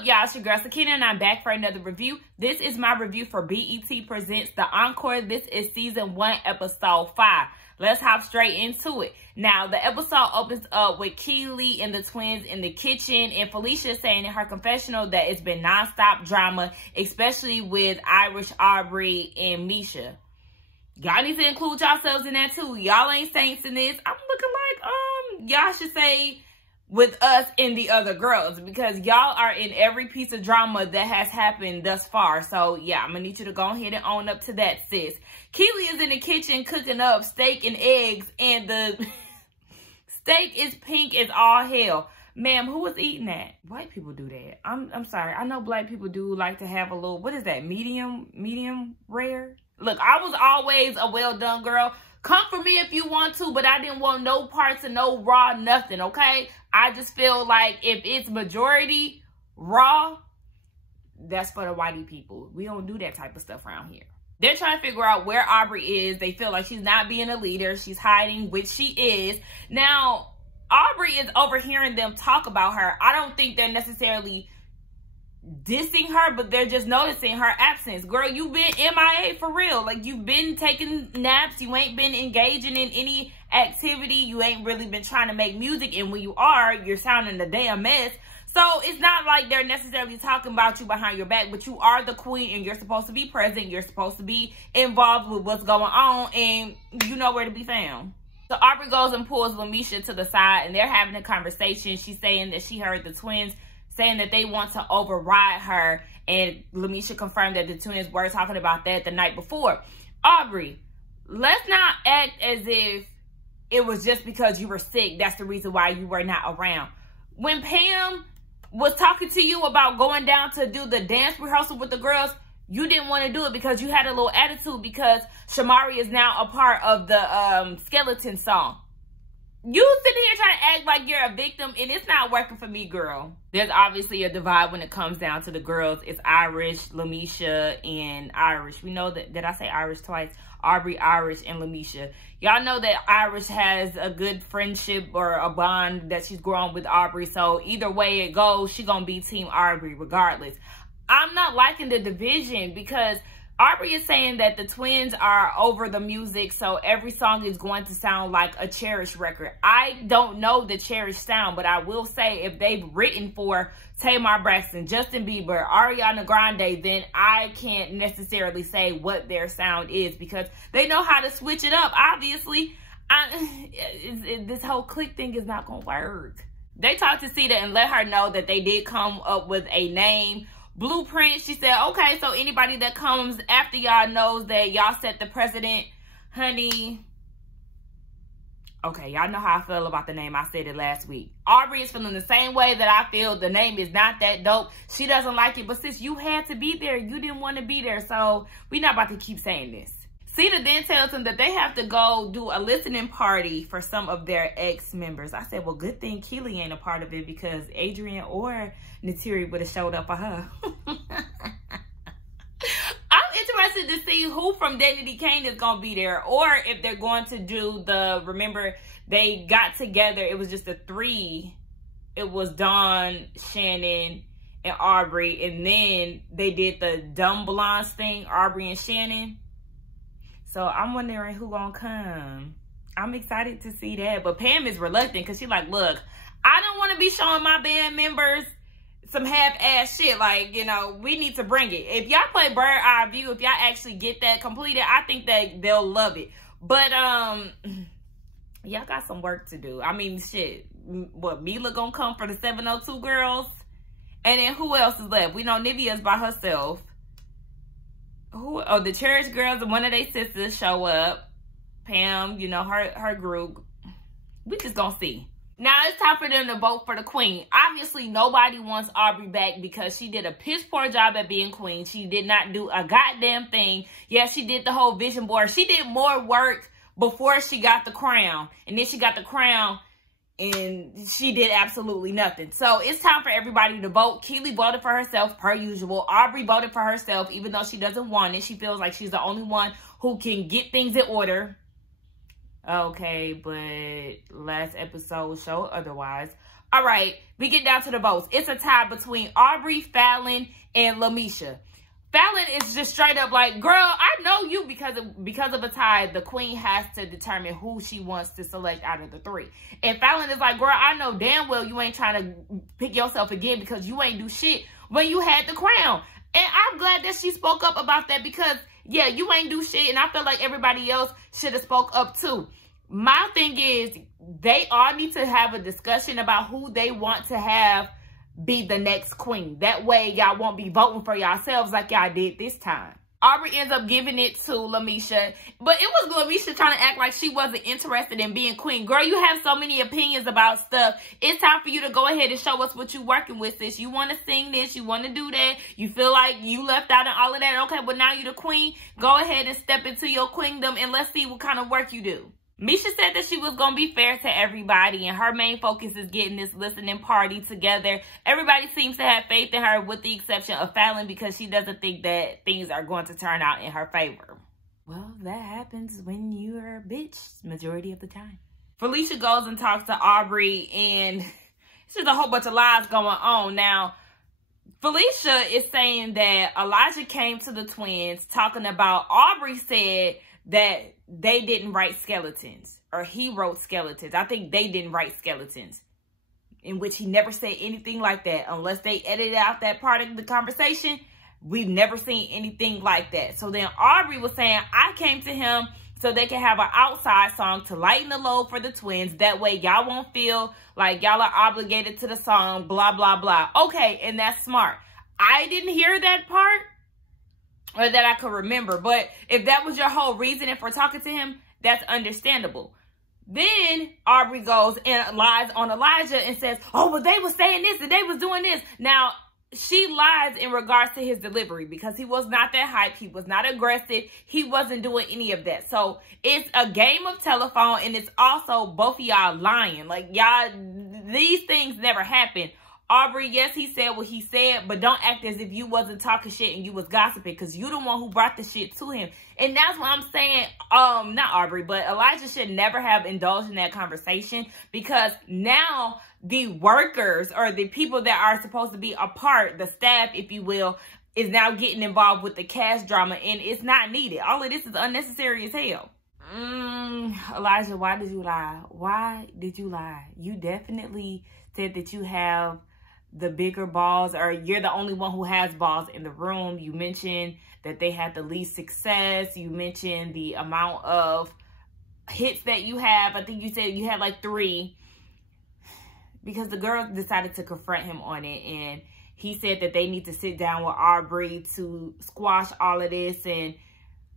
up, y'all? It's your girl Sakina, and I'm back for another review. This is my review for BET Presents The Encore. This is season 1, episode 5. Let's hop straight into it. Now, the episode opens up with Keely and the twins in the kitchen, and Felicia saying in her confessional that it's been nonstop drama, especially with Irish, Aubrey, and Misha. Y'all need to include yourselves in that too. Y'all ain't saints in this. I'm looking like, y'all should say with us and the other girls, because y'all are in every piece of drama that has happened thus far. So yeah, I'm gonna need you to go ahead and own up to that, sis. Keely is in the kitchen cooking up steak and eggs, and the steak is pink as all hell. Ma'am, who was eating that? White people do that. I'm sorry. I know black people do like to have a little, what is that? Medium rare? Look, I was always a well done girl. Come for me if you want to, but I didn't want no parts of no raw nothing, okay? I just feel like if it's majority raw, that's for the whitey people. We don't do that type of stuff around here. They're trying to figure out where Aubrey is. They feel like she's not being a leader. She's hiding, which she is. Now, Aubrey is overhearing them talk about her. I don't think they're necessarily dissing her, but they're just noticing her absence. Girl, you've been MIA for real. Like, you've been taking naps. You ain't been engaging in any activity. You ain't really been trying to make music. And when you are, you're sounding a damn mess. So it's not like they're necessarily talking about you behind your back, but you are the queen and you're supposed to be present. You're supposed to be involved with what's going on, and you know where to be found. So Aubrey goes and pulls Lamisha to the side, and they're having a conversation. She's saying that she heard the twins saying that they want to override her, and Lamisha confirmed that the twins were talking about that the night before. Aubrey, let's not act as if it was just because you were sick. That's the reason why you were not around. When Pam was talking to you about going down to do the dance rehearsal with the girls, you didn't want to do it because you had a little attitude because Shamari is now a part of the skeleton song. You sitting here trying to act like you're a victim, and it's not working for me, girl. There's obviously a divide when it comes down to the girls. It's Irish, Lamisha, and Irish. We know that, did I say Irish twice? Aubrey, Irish, and Lamisha. Y'all know that Irish has a good friendship or a bond that she's grown with Aubrey. So either way it goes, she's going to be Team Aubrey regardless. I'm not liking the division because Aubrey is saying that the twins are over the music, so every song is going to sound like a Cherish record. I don't know the Cherish sound, but I will say if they've written for Tamar Braxton, Justin Bieber, Ariana Grande, then I can't necessarily say what their sound is because they know how to switch it up, obviously. This whole clique thing is not going to work. They talked to Sita and let her know that they did come up with a name blueprint. She said, okay, so anybody that comes after y'all knows that y'all set the precedent, honey. Okay, y'all know how I feel about the name. I said it last week. Aubrey is feeling the same way that I feel. The name is not that dope. She doesn't like it, but sis, you had to be there. You didn't want to be there, so we're not about to keep saying this. Sita then tells them that they have to go do a listening party for some of their ex-members. I said, well, good thing Keely ain't a part of it because Adrian or Natiri would have showed up for her. I'm interested to see who from Dignity Kane is going to be there, or if they're going to do the, remember, they got together. It was just the three. It was Dawn, Shannon, and Aubrey, and then they did the dumb blondes thing, Aubrey and Shannon. So I'm wondering who gonna come. I'm excited to see that. But Pam is reluctant because she's like, look, I don't want to be showing my band members some half-ass shit. Like, you know, we need to bring it. If y'all play Bird Eye View, if y'all actually get that completed, I think that they'll love it. But y'all got some work to do. I mean, shit. What, Mila gonna come for the 702 girls? And then who else is left? We know Nivea's by herself. Who? Oh, the Cherish girls and one of their sisters show up. Pam, you know, her group. We just gonna see. Now it's time for them to vote for the queen. Obviously, nobody wants Aubrey back because she did a piss poor job at being queen. She did not do a goddamn thing. Yeah, she did the whole vision board. She did more work before she got the crown. And then she got the crown and she did absolutely nothing. So it's time for everybody to vote. Keely voted for herself per usual. Aubrey voted for herself even though she doesn't want it. She feels like she's the only one who can get things in order. Okay, but last episode showed otherwise. All right, we get down to the votes. It's a tie between Aubrey, Fallon, and Lamisha. Fallon is just straight up like, girl, I know you because of a tie. The queen has to determine who she wants to select out of the three. And Fallon is like, girl, I know damn well you ain't trying to pick yourself again because you ain't do shit when you had the crown. And I'm glad that she spoke up about that because, yeah, you ain't do shit. And I feel like everybody else should have spoke up too. My thing is, they all need to have a discussion about who they want to have be the next queen. That way, y'all won't be voting for yourselves like y'all did this time. Aubrey ends up giving it to Lamisha, but it was Lamisha trying to act like she wasn't interested in being queen. Girl, you have so many opinions about stuff. It's time for you to go ahead and show us what you're working with, sis. You want to sing this, you want to do that, you feel like you left out and all of that. Okay, but now you're the queen. Go ahead and step into your queendom and let's see what kind of work you do. Misha said that she was going to be fair to everybody, and her main focus is getting this listening party together. Everybody seems to have faith in her with the exception of Fallon because she doesn't think that things are going to turn out in her favor. Well, that happens when you're a bitch majority of the time. Felicia goes and talks to Aubrey, and it's just a whole bunch of lies going on. Now, Felicia is saying that Elijah came to the twins talking about Aubrey said that they didn't write skeletons, or he wrote skeletons. I think they didn't write skeletons, in which he never said anything like that. Unless they edited out that part of the conversation, we've never seen anything like that. So then Aubrey was saying, I came to him so they can have an outside song to lighten the load for the twins. That way y'all won't feel like y'all are obligated to the song, blah, blah, blah. Okay, and that's smart. I didn't hear that part, or that I could remember. But if that was your whole reasoning for talking to him, that's understandable. Then Aubrey goes and lies on Elijah and says, oh, well, they were saying this and they was doing this. Now, she lies in regards to his delivery because he was not that hyped. He was not aggressive. He wasn't doing any of that. So it's a game of telephone, and it's also both of y'all lying. Like, y'all, these things never happen. Aubrey, yes, he said what he said, but don't act as if you wasn't talking shit and you was gossiping because you the one who brought the shit to him. And that's what I'm saying, not Aubrey, but Elijah should never have indulged in that conversation because now the workers or the people that are supposed to be a part, the staff, if you will, is now getting involved with the cash drama, and it's not needed. All of this is unnecessary as hell. Elijah, why did you lie? Why did you lie? You definitely said that you have the bigger balls, or you're the only one who has balls in the room. You mentioned that they had the least success. You mentioned the amount of hits that you have. I think you said you had like 3 because the girl decided to confront him on it, and he said that they need to sit down with Aubrey to squash all of this. And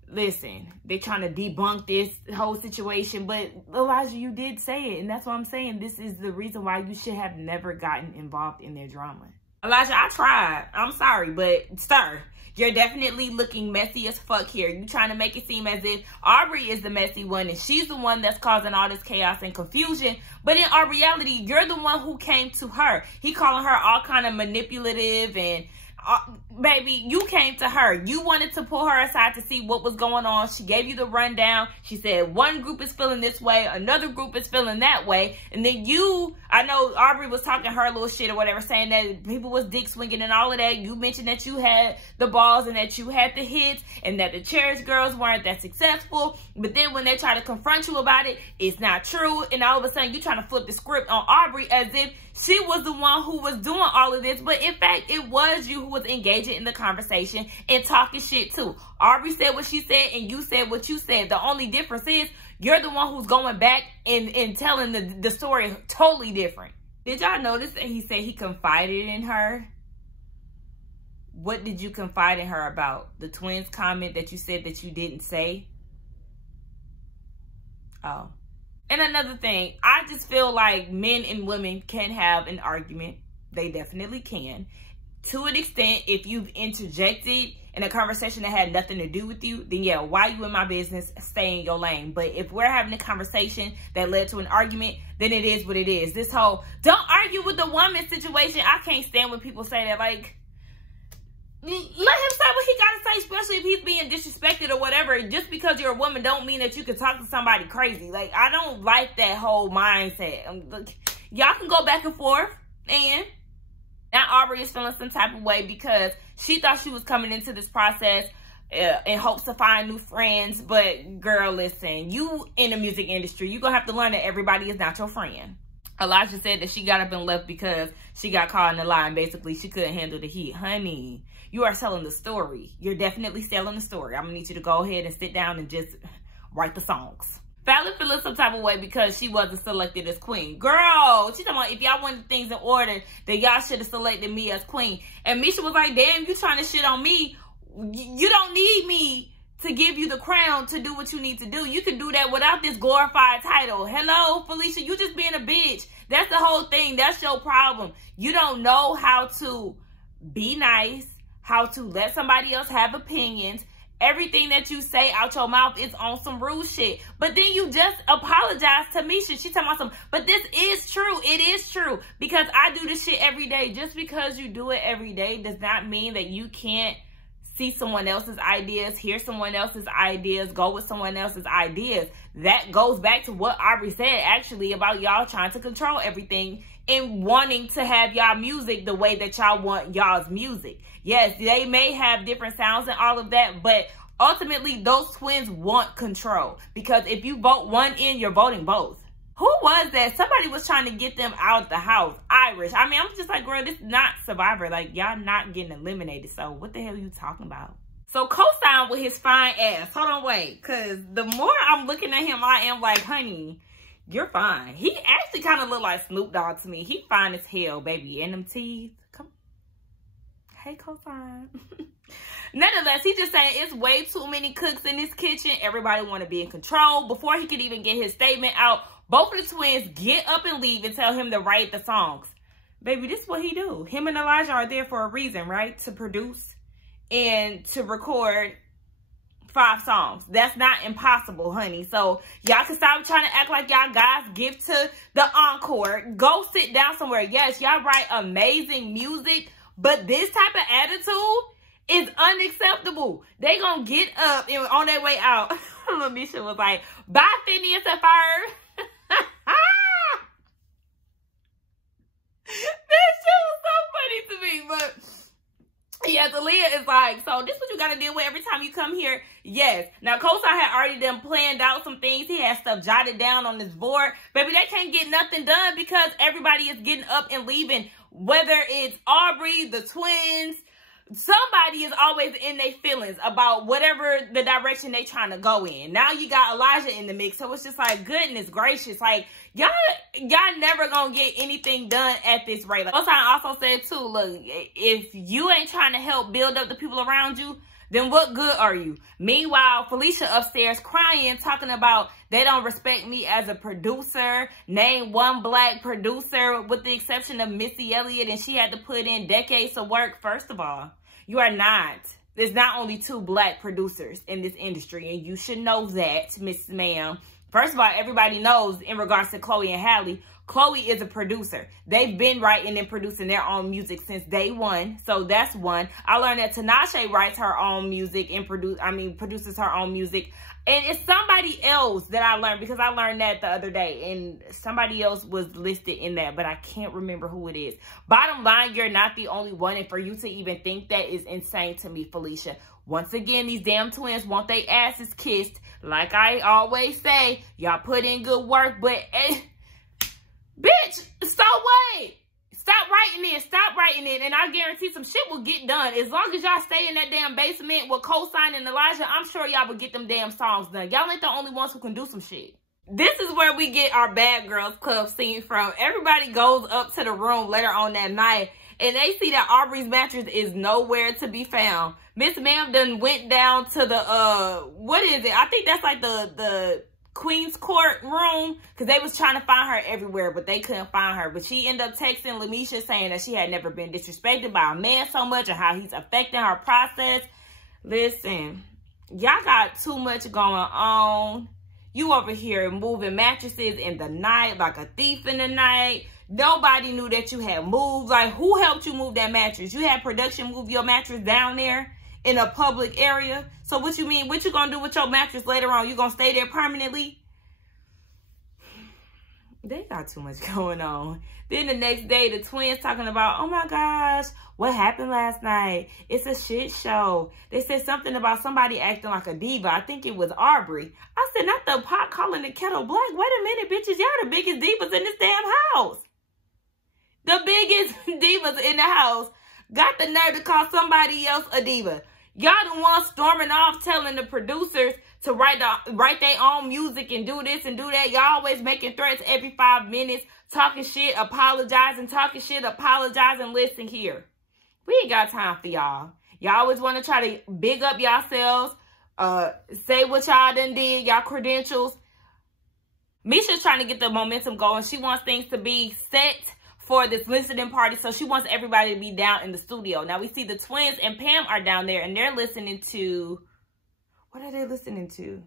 listen, they're trying to debunk this whole situation, but Elijah, you did say it, and that's what I'm saying. This is the reason why you should have never gotten involved in their drama. Elijah, I tried. I'm sorry, but sir, you're definitely looking messy as fuck here. You trying to make it seem as if Aubrey is the messy one and she's the one that's causing all this chaos and confusion. But in our reality, you're the one who came to her. He calling her all kind of manipulative and baby, you came to her. You wanted to pull her aside to see what was going on. She gave you the rundown. She said one group is feeling this way, another group is feeling that way. And then you, I know Aubrey was talking her little shit or whatever, saying that people was dick swinging and all of that. You mentioned that you had the balls and that you had the hits and that the Cherish girls weren't that successful. But then when they try to confront you about it, it's not true. And all of a sudden you trying to flip the script on Aubrey as if she was the one who was doing all of this. But in fact, it was you who was engaging in the conversation and talking shit too. Aubrey said what she said and you said what you said. The only difference is you're the one who's going back and telling the story totally different. Did y'all notice that he said he confided in her? What did you confide in her about? The twins comment that you said that you didn't say? Oh. And another thing, I just feel like men and women can have an argument. They definitely can. To an extent, if you've interjected in a conversation that had nothing to do with you, then yeah, why you in my business? Stay in your lane. But if we're having a conversation that led to an argument, then it is what it is. This whole, don't argue with the woman situation, I can't stand when people say that. Like, let him say what he got to say, especially if he's being disrespected or whatever. Just because you're a woman don't mean that you can talk to somebody crazy. Like, I don't like that whole mindset. Y'all can go back and forth. And now Aubrey is feeling some type of way because she thought she was coming into this process in hopes to find new friends. But girl, listen, you in the music industry, you're going to have to learn that everybody is not your friend. Elijah said that she got up and left because she got caught in the lie and basically she couldn't handle the heat. Honey, you are selling the story. You're definitely selling the story. I'm going to need you to go ahead and sit down and just write the songs. Fallon feeling some type of way because she wasn't selected as queen. Girl, she's talking about if y'all wanted things in order, then y'all should have selected me as queen. And Misha was like, damn, you trying to shit on me. You don't need me to give you the crown to do what you need to do. You can do that without this glorified title. Hello, Felicia, you just being a bitch. That's the whole thing. That's your problem. You don't know how to be nice, how to let somebody else have opinions. Everything that you say out your mouth is on some rude shit. But then you just apologize to Misha. She talking about some, but this is true. It is true. Because I do this shit every day. Just because you do it every day does not mean that you can't see someone else's ideas, hear someone else's ideas, go with someone else's ideas. That goes back to what Aubrey said, actually, about y'all trying to control everything and wanting to have y'all music the way that y'all want y'all's music. Yes, they may have different sounds and all of that, but ultimately, those twins want control. Because if you vote one in, you're voting both. Who was that? Somebody was trying to get them out of the house. Irish. I mean, I'm just like, girl, this is not Survivor. Like, y'all not getting eliminated. So, what the hell are you talking about? So, co-sign with his fine ass. Hold on, wait. Because the more I'm looking at him, I am like, honey, you're fine. He actually kind of looked like Snoop Dogg to me. He fine as hell, baby. And them teeth. Come. Hey, co-sign. Nonetheless, he just saying it's way too many cooks in this kitchen. Everybody want to be in control. Before he could even get his statement out, both of the twins get up and leave and tell him to write the songs. Baby, this is what he do. Him and Elijah are there for a reason, right? To produce and to record 5 songs. That's not impossible, honey. So y'all can stop trying to act like y'all guys give to the Encore. Go sit down somewhere. Yes, y'all write amazing music, but this type of attitude is unacceptable. They gonna get up and on their way out. Misha was like, bye, Phineas and Ferb. That shit was so funny to me. But yeah, Aaliyah is like, so this is what you gotta deal with every time you come here. Yes. Now, Cosign had already done planned out some things. He had stuff jotted down on this board. Baby, they can't get nothing done because everybody is getting up and leaving. Whether it's Aubrey, the twins, somebody is always in their feelings about whatever the direction they trying to go in. Now you got Elijah in the mix. So it's just like, goodness gracious. Like, y'all never gonna get anything done at this rate. Like, Cosign also said too, look, if you ain't trying to help build up the people around you, then what good are you? Meanwhile, Felicia upstairs crying, talking about they don't respect me as a producer. Name one black producer with the exception of Missy Elliott, and she had to put in decades of work. First of all, you are not. There's not only 2 black producers in this industry, and you should know that, Mrs. Ma'am. First of all, everybody knows in regards to Chloe and Halle, Chloe is a producer. They've been writing and producing their own music since day one. So that's one. I learned that Tinashe writes her own music and produces her own music. And it's somebody else that I learned, because I learned that the other day. And somebody else was listed in that, but I can't remember who it is. Bottom line, you're not the only one. And for you to even think that is insane to me, Felicia. Once again, these damn twins want their asses kissed. Like I always say, y'all put in good work, but... bitch, so what? Stop writing it. Stop writing it. And I guarantee some shit will get done. As long as y'all stay in that damn basement with Cosign and Elijah, I'm sure y'all will get them damn songs done. Y'all ain't the only ones who can do some shit. This is where we get our Bad Girls Club scene from. Everybody goes up to the room later on that night, and they see that Aubrey's mattress is nowhere to be found. Miss Ma'am done went down to the, what is it? I think that's like the Queen's Court room, because they was trying to find her everywhere, but they couldn't find her. But she ended up texting Lamisha saying that she had never been disrespected by a man so much and how he's affecting her process. Listen, y'all got too much going on. You over here moving mattresses in the night like a thief in the night. Nobody knew that you had moved. Like, who helped you move that mattress? You had production move your mattress down there in a public area. So what you mean? What you gonna do with your mattress later on? You gonna stay there permanently? They got too much going on. Then the next day, the twins talking about, oh my gosh, what happened last night? It's a shit show. They said something about somebody acting like a diva. I think it was Aubrey. I said, not the pot calling the kettle black. Wait a minute, bitches. Y'all the biggest divas in this damn house. The biggest divas in the house got the nerve to call somebody else a diva. Y'all the ones storming off telling the producers to write their own music and do this and do that. Y'all always making threats every 5 minutes, talking shit, apologizing, talking shit, apologizing. Listen here. We ain't got time for y'all. Y'all always want to try to big up yourselves, say what y'all done did, y'all credentials. Misha's trying to get the momentum going. She wants things to be set for this listening party, so she wants everybody to be down in the studio. Now we see the twins and Pam are down there, and they're listening to, what are they listening to?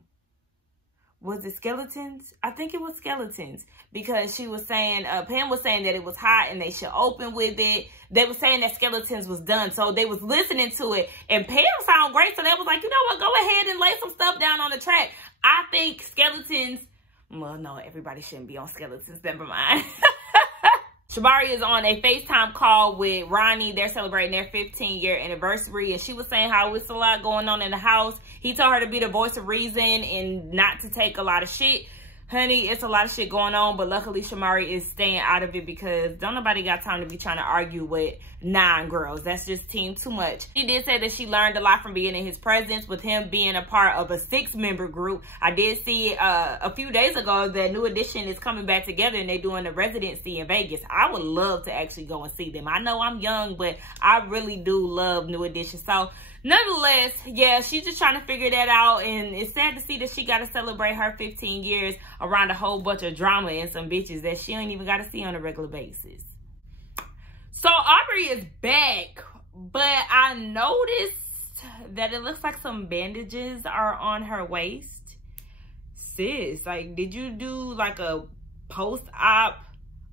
Was it Skeletons? I think it was Skeletons, because she was saying, Pam was saying that it was hot and they should open with it. They were saying that Skeletons was done, so they was listening to it, and Pam sounded great, so they was like, you know what, go ahead and lay some stuff down on the track. I think Skeletons, well, no, everybody shouldn't be on Skeletons, never mind. Shamari is on a FaceTime call with Ronnie. They're celebrating their 15-year anniversary, and she was saying how it's a lot going on in the house. He told her to be the voice of reason and not to take a lot of shit. Honey, it's a lot of shit going on, but luckily Shamari is staying out of it because don't nobody got time to be trying to argue with 9 girls. That's just team too much. She did say that she learned a lot from being in his presence, with him being a part of a 6-member group. I did see a few days ago that New Edition is coming back together and they're doing a residency in Vegas. I would love to actually go and see them. I know I'm young, but I really do love New Edition. So nonetheless, yeah, she's just trying to figure that out, and it's sad to see that she got to celebrate her 15 years around a whole bunch of drama and some bitches that she ain't even got to see on a regular basis. So Aubrey is back, but I noticed that it looks like some bandages are on her waist. Sis, like, did you do like a post-op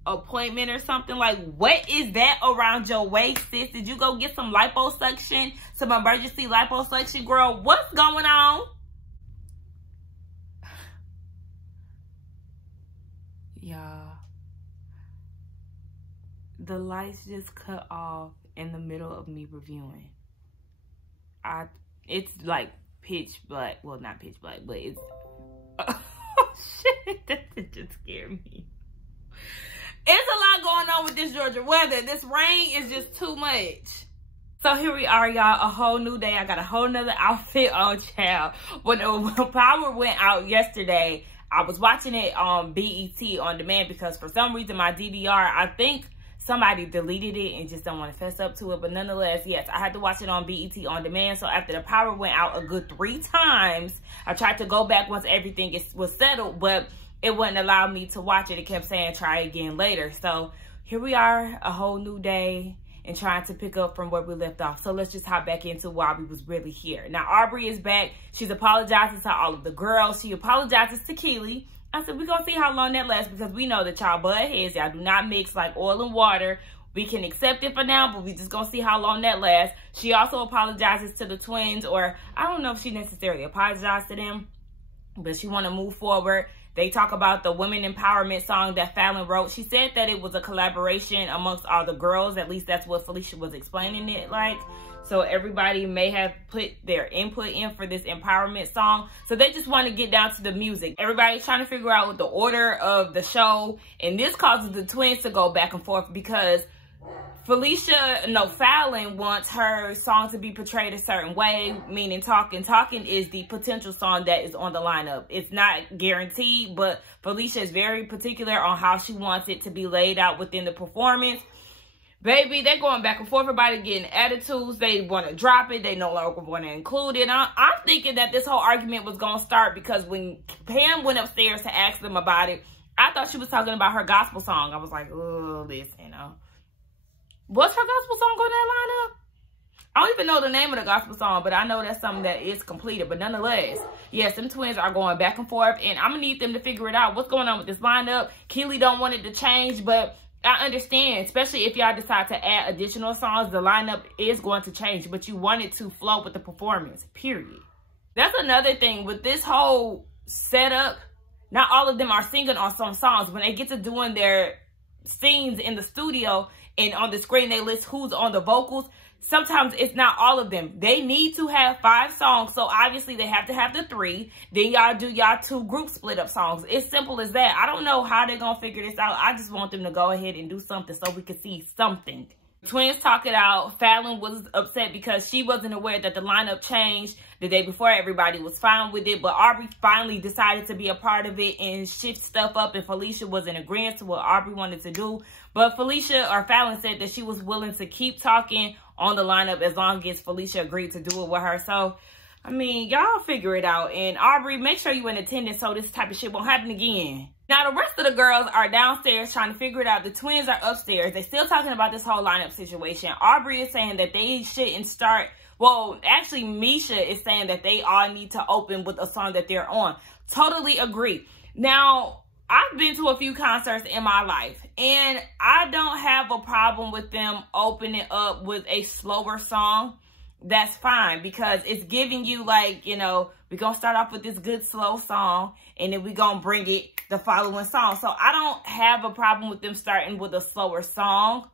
appointment or something? Like, what is that around your waist, sis? Did you go get some liposuction, some emergency liposuction, girl? What's going on? Y'all, the lights just cut off in the middle of me reviewing. It's like pitch black. Well, not pitch black, but it's oh shit, that just scared me. It's a lot going on with this Georgia weather. This rain is just too much. So here we are, y'all. A whole new day. I got a whole nother outfit on, child. When the power went out yesterday, I was watching it on BET on demand because for some reason my DVR, I think somebody deleted it and just don't want to fess up to it. But nonetheless, yes, I had to watch it on BET on demand. So after the power went out a good 3 times, I tried to go back once everything was settled, but it wouldn't allow me to watch it. It kept saying try again later. So here we are, a whole new day and trying to pick up from where we left off. So let's just hop back into why we was really here. Now, Aubrey is back. She's apologizing to all of the girls. She apologizes to Keely. I said, we're going to see how long that lasts because we know that y'all butt heads. Y'all do not mix like oil and water. We can accept it for now, but we just going to see how long that lasts. She also apologizes to the twins, or I don't know if she necessarily apologized to them, but she want to move forward. They talk about the women empowerment song that Fallon wrote. She said that it was a collaboration amongst all the girls. At least that's what Felicia was explaining it like. So everybody may have put their input in for this empowerment song. So they just want to get down to the music. Everybody's trying to figure out what the order of the show. And this causes the twins to go back and forth because Fallon wants her song to be portrayed a certain way, meaning Talking. Talking is the potential song that is on the lineup. It's not guaranteed, but Felicia is very particular on how she wants it to be laid out within the performance. Baby, they're going back and forth. Everybody getting attitudes. They want to drop it. They no longer want to include it. I'm thinking that this whole argument was going to start because when Pam went upstairs to ask them about it, I thought she was talking about her gospel song. I was like, oh, listen, what's her gospel song on that lineup? I don't even know the name of the gospel song, but I know that's something that is completed. But nonetheless, yes, them twins are going back and forth, and I'm going to need them to figure it out. What's going on with this lineup? Keely don't want it to change, but I understand, especially if y'all decide to add additional songs, the lineup is going to change, but you want it to flow with the performance, period. That's another thing with this whole setup. not all of them are singing on some songs. When they get to doing their scenes in the studio and on the screen, they list who's on the vocals. Sometimes it's not all of them. They need to have 5 songs. So obviously they have to have the 3. Then y'all do y'all 2 group split up songs. It's simple as that. I don't know how they're going to figure this out. I just want them to go ahead and do something so we can see something. Twins talk it out. Fallon was upset because she wasn't aware that the lineup changed the day before. Everybody was fine with it, but Aubrey finally decided to be a part of it and shift stuff up, and Felicia was in agreement to what Aubrey wanted to do. But Fallon said that she was willing to keep talking on the lineup as long as Felicia agreed to do it with her. So, I mean, y'all figure it out. And Aubrey, make sure you in attendance so this type of shit won't happen again. Now, the rest of the girls are downstairs trying to figure it out. The twins are upstairs. They're still talking about this whole lineup situation. Aubrey is saying that they shouldn't start. Well, actually, Misha is saying that they all need to open with a song that they're on. Totally agree. Now, I've been to a few concerts in my life, and I don't have a problem with them opening up with a slower song. That's fine, because it's giving you, like, you know, we're going to start off with this good slow song, and then we're going to bring it the following song. So I don't have a problem with them starting with a slower song.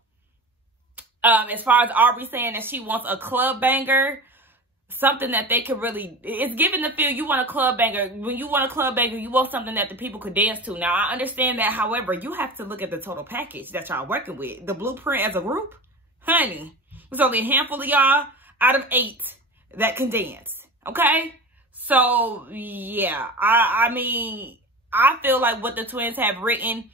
As far as Aubrey saying that she wants a club banger, something that they could really, it's giving the feel you want a club banger. When you want a club banger, you want something that the people could dance to. Now, I understand that. However, you have to look at the total package that y'all working with. The blueprint as a group, honey, there's only a handful of y'all out of 8 that can dance, okay? So, yeah, I mean, I feel like what the twins have written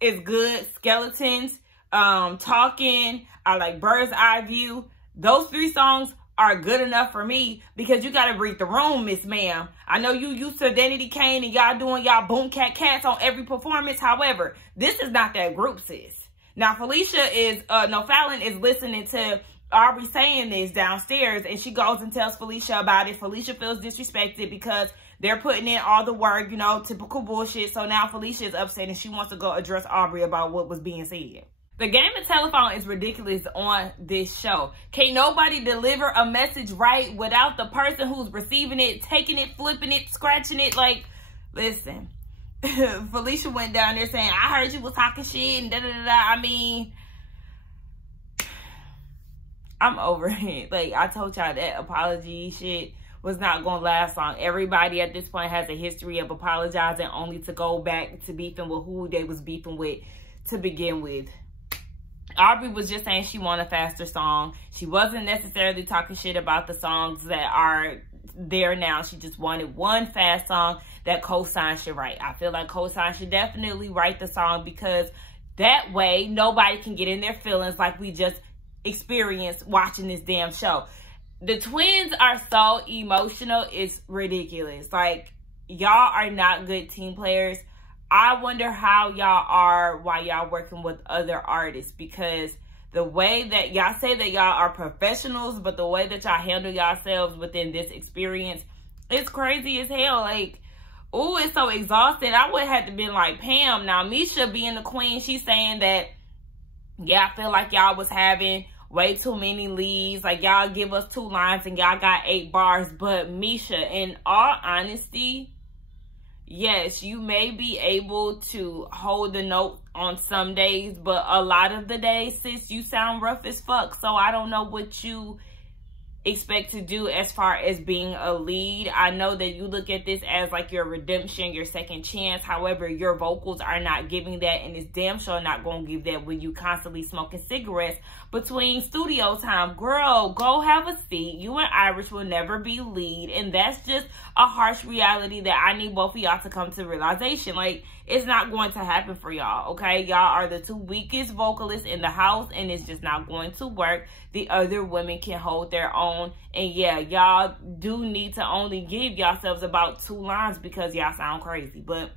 is good. Skeletons, Talking, I like Bird's Eye View. Those 3 songs are good enough for me, because you got to read the room, Miss Ma'am. I know you used to Identity Kane and y'all doing y'all boom cat cats on every performance. However, this is not that group, sis. Now, Fallon is listening to Aubrey saying this downstairs, and she goes and tells Felicia about it. Felicia feels disrespected because they're putting in all the work, you know, typical bullshit. So now Felicia is upset and she wants to go address Aubrey about what was being said. The game of telephone is ridiculous on this show. Can't nobody deliver a message right without the person who's receiving it, taking it, flipping it, scratching it. Like, listen, Felicia went down there saying, I heard you was talking shit and da-da-da-da. I mean, I'm over it. Like, I told y'all that apology shit was not going to last long. Everybody at this point has a history of apologizing only to go back to beefing with who they was beefing with to begin with. Aubrey was just saying she wanted a faster song. She wasn't necessarily talking shit about the songs that are there now. She just wanted one fast song that Cosign should write. I feel like Cosign should definitely write the song, because that way nobody can get in their feelings like we just experienced watching this damn show. The twins are so emotional, it's ridiculous. Like, y'all are not good team players. I wonder how y'all are while y'all working with other artists, because the way that y'all say that y'all are professionals, but the way that y'all handle yourselves within this experience, it's crazy as hell. Like, ooh, it's so exhausting. I would have to been like Pam. Now, Misha being the queen, she's saying that, yeah, I feel like y'all was having way too many leads. Like, y'all give us 2 lines and y'all got 8 bars. But Misha, in all honesty, yes, you may be able to hold the note on some days, but a lot of the days, sis, you sound rough as fuck. So I don't know what you expect to do as far as being a lead. I know that you look at this as like your redemption, your second chance. However, your vocals are not giving that, and it's damn sure not going to give that when you constantly smoking cigarettes between studio time. Girl, go have a seat. You and Irish will never be lead, and that's just a harsh reality that I need both of y'all to come to realization. Like, it's not going to happen for y'all, okay? Y'all are the 2 weakest vocalists in the house, and it's just not going to work. The other women can hold their own. And yeah, y'all do need to only give yourselves about 2 lines because y'all sound crazy. But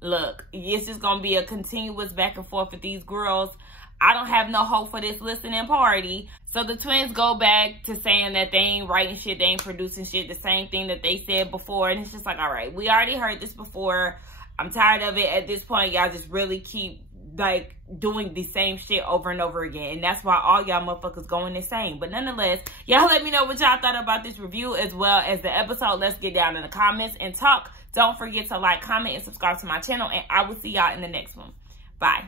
look, it's just going to be a continuous back and forth with these girls. I don't have no hope for this listening party. So the twins go back to saying that they ain't writing shit, they ain't producing shit, the same thing that they said before. And it's just like, all right, we already heard this before. I'm tired of it. At this point, y'all just really keep like doing the same shit over and over again, and that's why all y'all motherfuckers going insane. But nonetheless, y'all let me know what y'all thought about this review as well as the episode. Let's get down in the comments and talk Don't forget to like, comment, and subscribe to my channel, and I will see y'all in the next one. Bye.